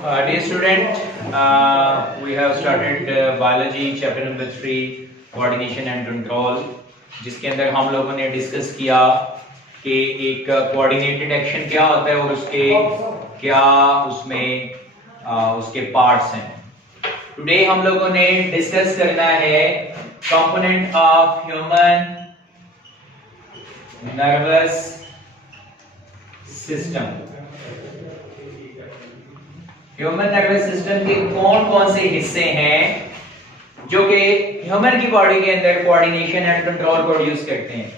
Dear student, we have started biology chapter number 3 coordination and control, जिसके अंदर हम लोगों ने डिस्कस किया कि एक कोऑर्डिनेटेड एक्शन क्या होता है और उसके क्या उसमें उसके पार्ट्स हैं। टुडे हम लोगों ने डिस्कस करना है component of human nervous system. Human nervous system के कौन कौन से हिस्से हैं जो कि ह्यूमन की बॉडी के अंदर कोऑर्डिनेशन एंड कंट्रोल प्रोड्यूस करते हैं।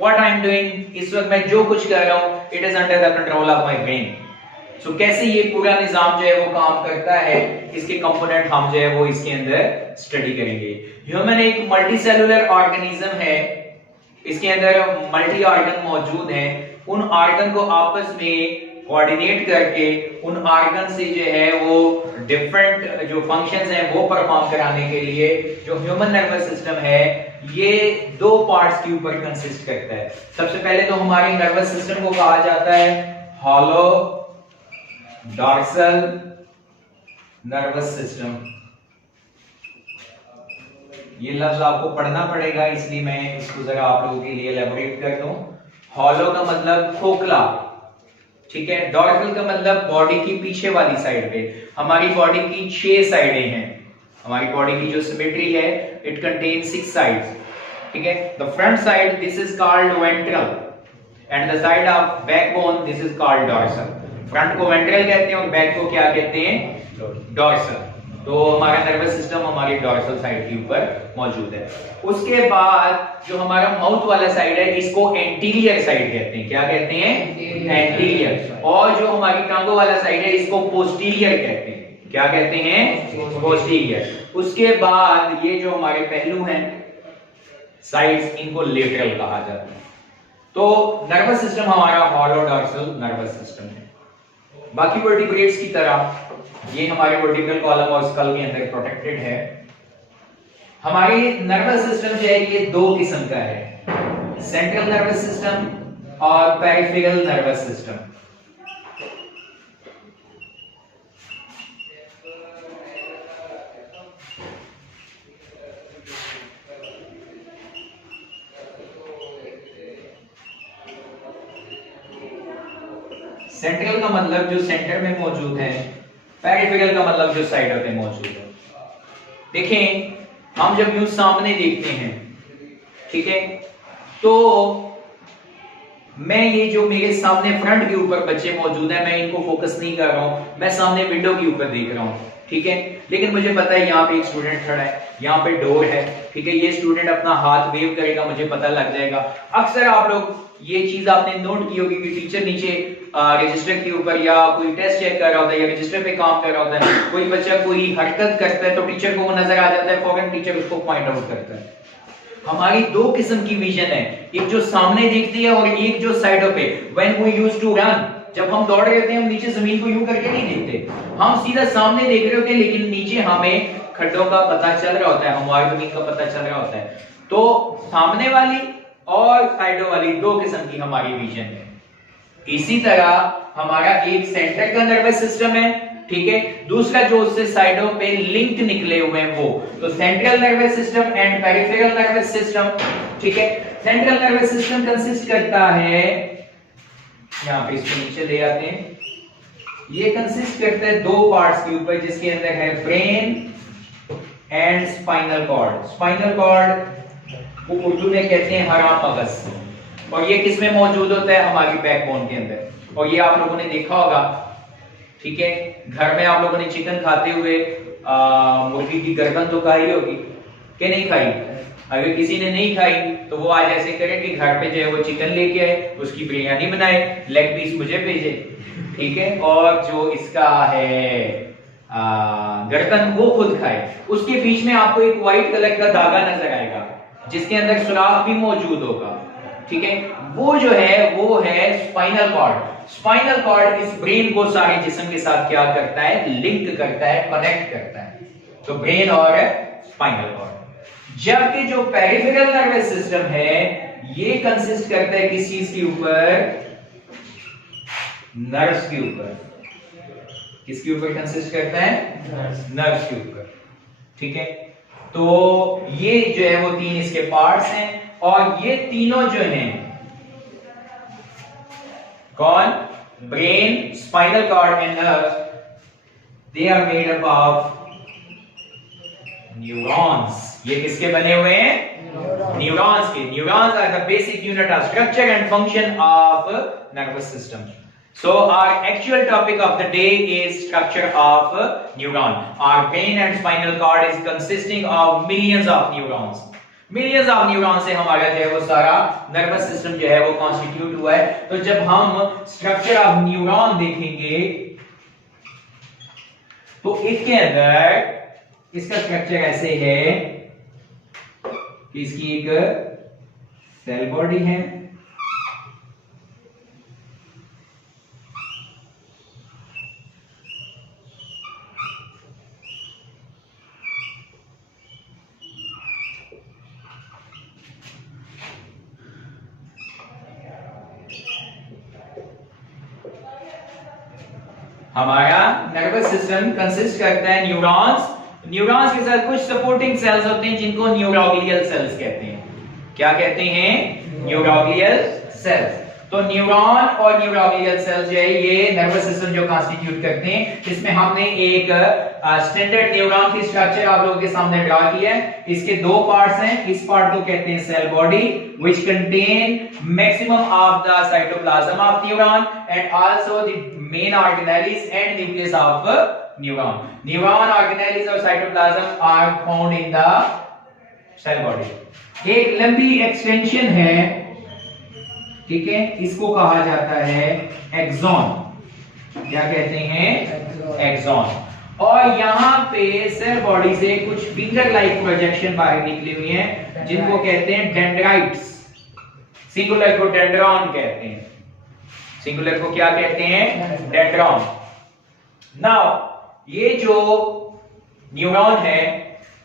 व्हाट आई एम डूइंग, इस वक्त मैं जो कुछ कर रहा हूं, it is under the control of my brain. So कैसे ये पूरा निजाम जो है वो काम करता है, इसके कंपोनेंट हम जो है वो इसके अंदर स्टडी करेंगे। ह्यूमन एक मल्टी सेलुलर ऑर्गेनिज्म है, इसके अंदर मल्टी ऑर्गन मौजूद हैं। उन ऑर्गन को आपस में कोऑर्डिनेट करके उन ऑर्गन से जो है वो डिफरेंट जो फंक्शंस हैं वो परफॉर्म कराने के लिए जो ह्यूमन नर्वस सिस्टम है ये दो पार्ट्स के ऊपर कंसिस्ट करता है। सबसे पहले तो हमारे नर्वस सिस्टम को कहा जाता है हॉलो डॉर्सल नर्वस सिस्टम। ये लफ्ज आपको पढ़ना पड़ेगा, इसलिए मैं इसको जरा आप लोगों के लिए एलैबोरेट कर दूं। हॉलो का मतलब खोखला, ठीक है। डॉर्सल का मतलब बॉडी की पीछे वाली साइड पे। हमारी बॉडी की 6 साइडें हैं। हमारी बॉडी की जो सिमेट्री है इट कंटेन्स 6 साइड्स, ठीक है। The front side this is called ventral and the side of backbone this is called dorsal. Front को वेंट्रल कहते हैं और बैक को क्या कहते हैं, डॉर्सल। तो हमारा नर्वस सिस्टम हमारी डॉर्सल साइड के ऊपर मौजूद है। उसके बाद जो हमारा माउथ वाला साइड है इसको एंटीरियर साइड कहते हैं। क्या कहते हैं, एंटीरियर। और जो हमारी टांगों वाला साइड है इसको पोस्टीरियर कहते हैं। क्या कहते हैं, पोस्टीरियर। उसके बाद ये जो हमारे पहलू हैं साइड्स, इनको लेटरल कहा जाता है। तो नर्वस सिस्टम हमारा हॉलो-डॉर्सल नर्वस सिस्टम है। बाकी वर्टिब्रेट्स की तरह ये हमारे वर्टिब्रल कॉलम और स्कल के अंदर प्रोटेक्टेड है। हमारे नर्वस सिस्टम जो है ये दो किस्म का है, सेंट्रल नर्वस सिस्टम और पेरिफेरल नर्वस सिस्टम। सेंट्रल का मतलब जो सेंटर में मौजूद है, पेरिफेरल का मतलब जो साइडों पे मौजूद है। देखें, हम जब यूं सामने देखते हैं, ठीक है, तो मैं ये जो मेरे सामने फ्रंट के ऊपर बच्चे मौजूद हैं मैं इनको फोकस नहीं कर रहा हूं, मैं सामने विंडो के ऊपर देख रहा हूं, ठीक है। लेकिन मुझे पता है यहाँ पे एक स्टूडेंट खड़ा है, यहाँ पे डोर है, ठीक है। ये स्टूडेंट अपना हाथ वेव करेगा, मुझे पता लग जाएगा। अक्सर आप लोग ये चीज आपने नोट की होगी कि टीचर नीचे रजिस्टर के ऊपर या कोई टेस्ट चेक कर रहा होता है या रजिस्टर पे काम कर रहा होता है, कोई बच्चा कोई हरकत करता है तो टीचर को वो नजर आ जाता है, फौरन टीचर उसको पॉइंट आउट करता है। हमारी दो किस्म की विजन है, एक जो सामने देखती है और एक जो साइडों पे। When we used to run, जब हम दौड़ रहे होते हैं हम नीचे जमीन को यूं करके नहीं देखते, हम सीधा सामने देख रहे होते हैं, लेकिन नीचे हमें खड्डों का पता चल रहा होता है, हमारी जमीन का पता चल रहा होता है। तो सामने वाली और साइडों वाली दो किस्म की हमारी विजन है। इसी तरह हमारा एक सेंटर का नर्वस सिस्टम है, ठीक है, दूसरा जो उससे साइडों पे लिंक निकले हुए हैं वो, तो central nervous system and peripheral nervous system, ठीक है। सेंट्रल नर्वस सिस्टम कंसिस्ट करता है, यहां पे इसको नीचे ले आते हैं, ये कंसिस्ट करता है दो पार्ट्स के ऊपर, जिसके अंदर है brain and spinal cord. Spinal cord वो उर्दू में कहते हैं हरा मगज, और ये किस में मौजूद होता है, हमारी बैकबोन के अंदर। और ये आप लोगों ने देखा होगा, ठीक है, घर में आप लोगों ने चिकन खाते हुए मुर्गी की गर्दन तो खाई होगी कि नहीं खाई। अगर किसी ने नहीं खाई तो वो आज ऐसे करे कि घर पे जो है वो चिकन लेके आए, उसकी बिरयानी बनाए, लेग पीस मुझे भेजे, ठीक है, और जो इसका है गर्दन वो खुद खाए। उसके बीच में आपको एक व्हाइट कलर का धागा नजर आएगा जिसके अंदर सुराख भी मौजूद होगा, ठीक है। वो जो है वो है स्पाइनल कॉर्ड। स्पाइनल कॉर्ड इस ब्रेन को सारे जिस्म के साथ क्या करता है, लिंक करता है, कनेक्ट करता है। तो ब्रेन और स्पाइनल कॉर्ड। जबकि जो पेरिफेरल नर्वस सिस्टम है ये कंसिस्ट करता है किस चीज के ऊपर, नर्व्स के ऊपर। किसके ऊपर कंसिस्ट करता है? नर्व्स के ऊपर। ठीक है, तो ये जो है वो 3 इसके पार्ट्स हैं, और ये तीनों जो हैं कौन? Brain, spinal cord and nerves, they are made up of neurons. ये किसके बने हुए हैं? न्यूरॉन्स के। Neurons are the basic unit of structure and function of nervous system. So our actual topic of the day is structure of neuron. Our brain and spinal cord is consisting of millions of neurons. Millions of neurons से हमारा जो है वो सारा nervous system जो है वो constitute हुआ है। तो जब हम स्ट्रक्चर ऑफ न्यूरॉन देखेंगे तो इसके अंदर इसका स्ट्रक्चर ऐसे है कि इसकी एक सेल बॉडी है, हमारा नर्वस सिस्टम कंसिस्ट करता है न्यूरॉन्स। न्यूरॉन्स के साथ कुछ सपोर्टिंग सेल्स होते हैं जिनको न्यूरोग्लियल सेल्स कहते हैं। क्या कहते हैं? Neuroglial sales. तो न्यूरॉन और न्यूरोग्लियल सेल्स जो है ये नर्वस सिस्टम जो कॉन्स्टिट्यूट करते हैं। इसमें हमने एक स्टैंडर्ड न्यूरॉन की स्ट्रक्चर आप लोगों के सामने ड्रा किया है। इसके दो पार्ट्स हैं। इस पार्ट को कहते हैं cell body, which contain maximum of the cytoplasm of neuron and also the main organelles and nucleus of neuron. Neuron organelles और cytoplasm are found in the cell body. एक लंबी एक्सटेंशन है, ठीक है, इसको कहा जाता है एक्सॉन। क्या कहते हैं? एक्सॉन। और यहाँ पे सेल बॉडी से कुछ फिंगर लाइक प्रोजेक्शन बाहर निकली हुई हैं जिनको कहते हैं डेंड्राइट्स। सिंगुलर को डेंड्रॉन कहते हैं। सिंगुलर को क्या कहते हैं? डेंड्रॉन। नाउ ये जो न्यूरॉन है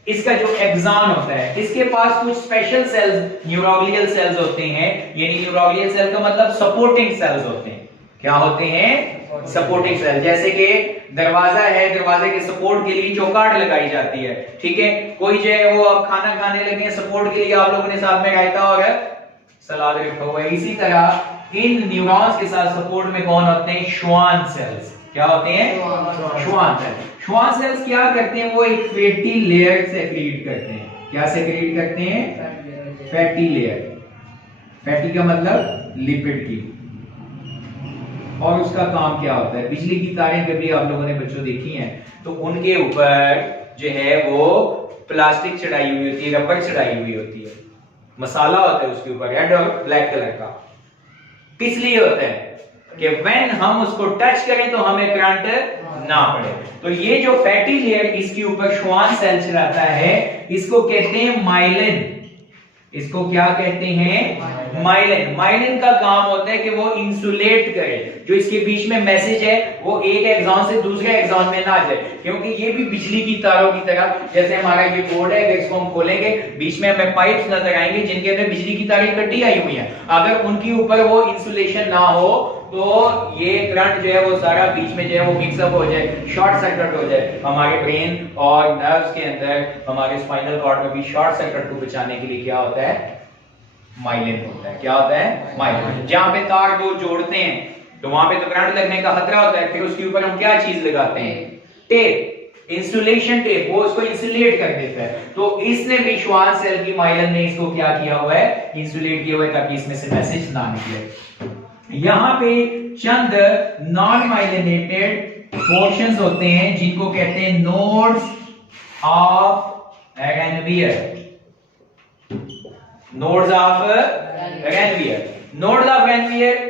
इसका जो एक्सॉन होता है इसके पास कुछ स्पेशल सेल्स न्यूरोग्लियल सेल्स होते हैं। यानी न्यूरोग्लियल सेल का मतलब सपोर्टिंग सेल्स होते हैं। क्या होते हैं? Supporting cell. जैसे कि दरवाजा है, दरवाजे के सपोर्ट के लिए चौकाट लगाई जाती है। ठीक है, कोई जो है वो अब खाना खाने लगे, सपोर्ट के लिए आप लोगों ने साथ में रायता और सलाद रखा हुआ है। इसी तरह इन न्यूरॉन्स के साथ सपोर्ट में कौन होते हैं? Schwann cells. क्या होते हैं? Schwann cells. श्वान सेल्स क्या करते हैं? वो एक फैटी लेयर सेक्रीट करते हैं। क्या सेक्रीट करते हैं? Fatty layer. फैटी का मतलब लिपिड की। और उसका काम क्या होता है? बिजली की तारें कभी आप लोगों ने बच्चों देखी हैं तो उनके ऊपर जो है वो प्लास्टिक चढ़ाई हुई होती है, रबर चढ़ाई हुई होती है, मसाला होता है उसके ऊपर रेड और ब्लैक कलर का। किस लिए होता है? कि व्हेन हम उसको टच करें तो हमें करंट ना पड़े। तो ये जो फैटी लेयर इसके ऊपर श्वान सेल चलाता है इसको कहते हैं माइलिन। इसको क्या कहते हैं? माइलिन। माइलिन का काम होता है कि वो इंसुलेट करे, जो इसके बीच में मैसेज है वो एक एक्सॉन से दूसरे एक्सॉन में ना जाए, क्योंकि ये भी बिजली की तारों की तरह, जैसे हमारा ये बोर्ड है, अगर इसको हम खोलेंगे बीच में हमें पाइप्स नजर आएंगे जिनके अंदर बिजली की तारें इकट्ठी आई हुई हैं। अगर उनके ऊपर वो इंसुलेशन ना हो तो ये करंट जो है वो सारा बीच में जो है वो मिक्सअप हो जाए, शॉर्ट सर्किट हो जाए। हमारे ब्रेन और नर्व्स के अंदर, हमारे स्पाइनल कॉर्ड में भी शॉर्ट सर्किट को बचाने के लिए क्या होता है? माइलिन होता है। क्या होता है? माइलिन। जहां पे तार दो जोड़ते हैं तो वहां पे तो करंट लगने का खतरा होता है, फिर उसके ऊपर हम क्या चीज लगाते हैं? टेप, इंसुलेशन टेप, वो उसको इंसुलेट कर देता है। तो इसने भी श्वान सेल की माइलिन ने इसको क्या किया हुआ है? इंसुलेट किया हुआ है ताकि इसमें से मैसेज ना निकले। यहां पे चंद नॉन माइलिनेटेड पोर्शंस होते हैं जिनको कहते हैं nodes of Ranvier. Nodes of Ranvier. Nodes of Ranvier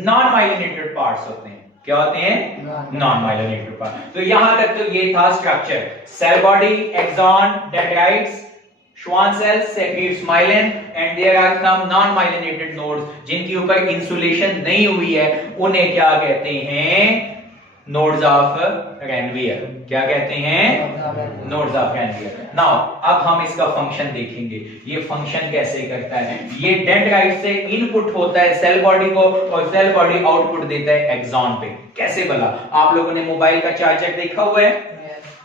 non myelinated parts होते हैं। क्या होते हैं? Non myelinated part. तो यहां तक तो ये था structure. Cell body, axon, dendrites, Schwann cells secretes myelin and there are some non-myelinated nodes जिनके ऊपर इंसुलेशन नहीं हुई है, उन्हें क्या कहते हैं? Nodes of Ranvier. क्या कहते हैं? Nodes of Ranvier. नाउ अब हम इसका फंक्शन देखेंगे, ये फंक्शन कैसे करता है। ये डेंड्राइट से इनपुट होता है सेल बॉडी को और सेल बॉडी आउटपुट देता है एक्सॉन पे। कैसे भला? आप लोगों ने मोबाइल का चार्जर देखा हुआ है?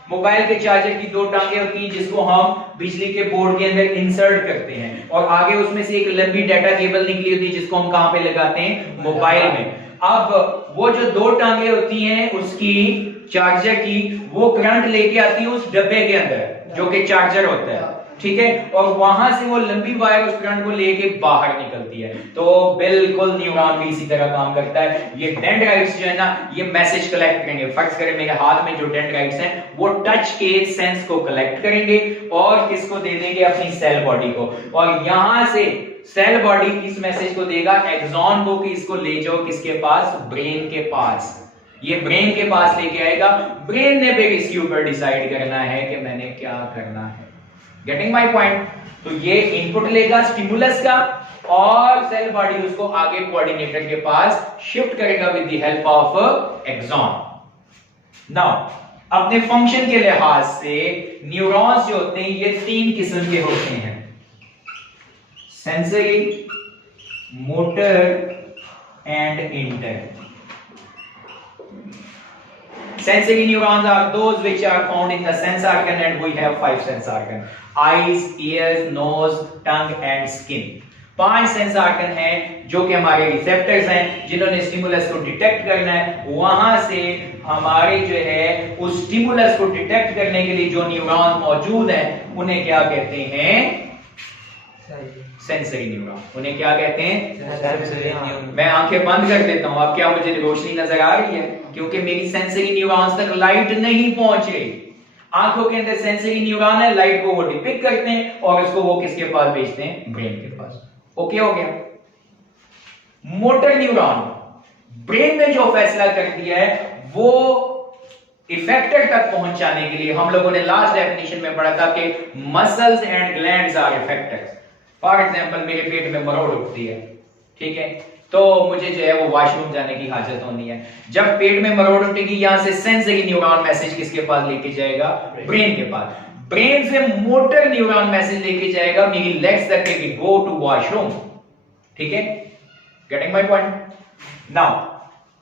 मोबाइल के चार्जर की दो टांगे होती हैं जिसको हम बिजली के बोर्ड के अंदर इंसर्ट करते हैं और आगे उसमें से एक लंबी डाटा केबल निकली होती है जिसको हम कहां पे लगाते हैं? मोबाइल में। अब वो जो दो टांगे होती हैं उसकी चार्जर की, वो करंट लेके आती है उस डब्बे के अंदर जो कि चार्जर होता है, ठीक है, और वहां से वो लंबी वायर उस करंट को लेके बाहर निकलती है। तो बिल्कुल न्यूरॉन भी इसी तरह काम करता है। ये डेंड्राइट्स जो है ना, ये मैसेज कलेक्ट करेंगे। फर्ज करें मेरे हाथ में जो डेंड्राइट्स हैं वो टच के सेंस को कलेक्ट करेंगे और किसको दे देंगे? अपनी सेल बॉडी को। और यहां से सेल बॉडी इस मैसेज को देगा एक्सॉन को कि इसको ले जाओ किसके पास? ब्रेन के पास। ये ब्रेन के पास लेके आएगा। ब्रेन ने फिर इसके ऊपर डिसाइड करना है कि मैंने क्या करना है। Getting my point? तो ये इनपुट लेगा स्टिमुलस का और सेल बॉडी उसको आगे कोऑर्डिनेटर के पास शिफ्ट करेगा with the help of axon. Now अपने फंक्शन के लिहाज से न्यूरॉन्स जो होते हैं ये तीन किस्म के होते हैं: sensory, motor and inter. Sensory neurons are those which are found in the sense organ and we have 5 sense organ: eyes, ears, nose, tongue and skin। 5 sense organ हैं जो कि हमारे रिसेप्टर्स हैं जिन्होंने स्टिमुलस को डिटेक्ट करना है। वहां से हमारे जो है उस स्टिमुलस को डिटेक्ट करने के लिए जो न्यूरॉन मौजूद हैं उन्हें क्या कहते हैं? Sensory neuron. उन्हें क्या कहते हैं? मैं आंखें बंद कर देता हूं, अब क्या मुझे रोशनी नजर आ रही है? क्योंकि मेरी सेंसरी न्यूरॉन्स तक लाइट नहीं पहुंच रही। आंखों के अंदर सेंसरी न्यूरॉन है, लाइट को वो डिपिक्ट करते हैं और इसको वो किसके पास भेजते हैं? ब्रेन के पास। ओके हो गया? मोटर न्यूरॉन ब्रेन में जो फैसला कर दिया है वो इफेक्टर तक पहुंचाने के लिए, हम लोगों ने लास्ट डेफिनेशन में पढ़ा था कि muscles and glands are effectors. For example मेरे पेट में मरोड़ उठती है, ठीक है, तो मुझे जो है वो वॉशरूम जाने की हाजत होनी है। जब पेट में मरोड़ उठेगी यहां से सेंसरी न्यूरॉन मैसेज किसके पास लेके जाएगा? ब्रेन के पास। ब्रेन से मोटर न्यूरॉन मैसेज लेके जाएगा मेरी लेग्स तक कि गो टू वॉशरूम। ठीक है, getting my point? Now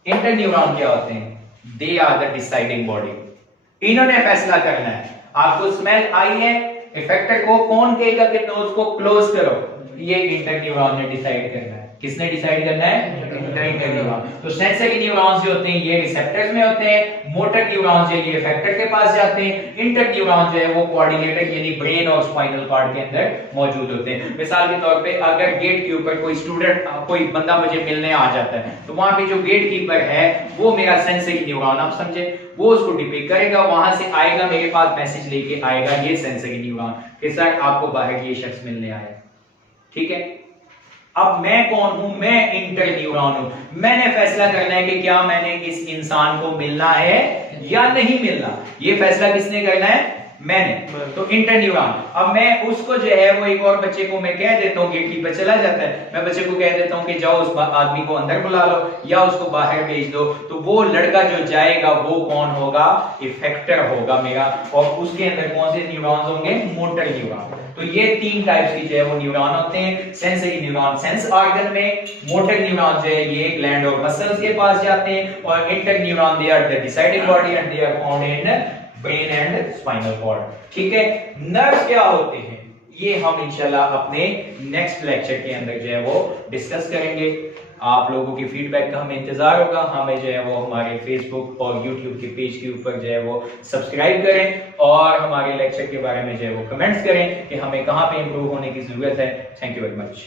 interneuron क्या होते हैं? They are the deciding body. इन्होंने फैसला करना है। आपको स्मेल आई है, इफेक्टर को कौन कहेगा कि नोज को क्लोज करो? ये इंटर न्यूरॉन ने डिसाइड करना है। किसने डिसाइड करना है? Inter neuron. तो सेंसरी न्यूरॉन्स जो होते हैं ये रिसेप्टर्स में होते हैं, मोटर न्यूरॉन्स जो ये इफेक्टर के पास जाते हैं, इंटर न्यूरॉन जो है वो कोऑर्डिनेटर यानी ब्रेन और स्पाइनल कॉर्ड के अंदर मौजूद होते हैं। मिसाल के तौर पे अगर गेट के ऊपर कोई स्टूडेंट, कोई बंदा मुझे मिलने आ जाता है तो वहां पे जो गेट कीपर है वो मेरा सेंसरी न्यूरॉन, आप समझे, वो उसको डिपिक्ट करेगा, वहां से आएगा मेरे पास मैसेज लेके आएगा ये सेंसरी न्यूरॉन कि सर आपको बाहर ये शख्स मिलने आया। ठीक है, अब मैं कौन हूं? मैं इंटर न्यूरॉन हूं। मैंने फैसला करना है कि क्या मैंने इस इंसान को मिलना है या नहीं मिलना। ये फैसला किसने करना है? मैंने। तो इंटर न्यूरॉन। अब मैं उसको जो है वो एक और बच्चे को मैं कह देता हूं, गेट कीपर चला जाता है, मैं बच्चे को कह देता हूं कि जाओ उस आदमी को अंदर बुला लो या उसको बाहर भेज दो। तो वो लड़का जो जाएगा वो कौन होगा? इफेक्टर होगा मेरा। और उसके अंदर कौन से न्यूरॉन्स होंगे? Motor neuron. तो ये तीन टाइप्स की जो है वो न्यूरॉन होते हैं। सेंसरी न्यूरॉन सेंस ऑर्गन में, मोटर न्यूरॉन जो है ये ग्लैंड और मसल्स के पास जाते हैं, और interneuron they are the deciding body and they are found in brain and spinal cord. ठीक है, नर्व क्या होते हैं ये हम इंशाल्लाह अपने नेक्स्ट लेक्चर के अंदर जो है वो डिस्कस करेंगे। आप लोगों की फीडबैक का हमें इंतजार होगा। हमें जो है वो हमारे फेसबुक और यूट्यूब के पेज के ऊपर जो है वो सब्सक्राइब करें और हमारे लेक्चर के बारे में जो है वो कमेंट्स करें कि हमें कहां पे इंप्रूव होने की जरूरत है। Thank you very much.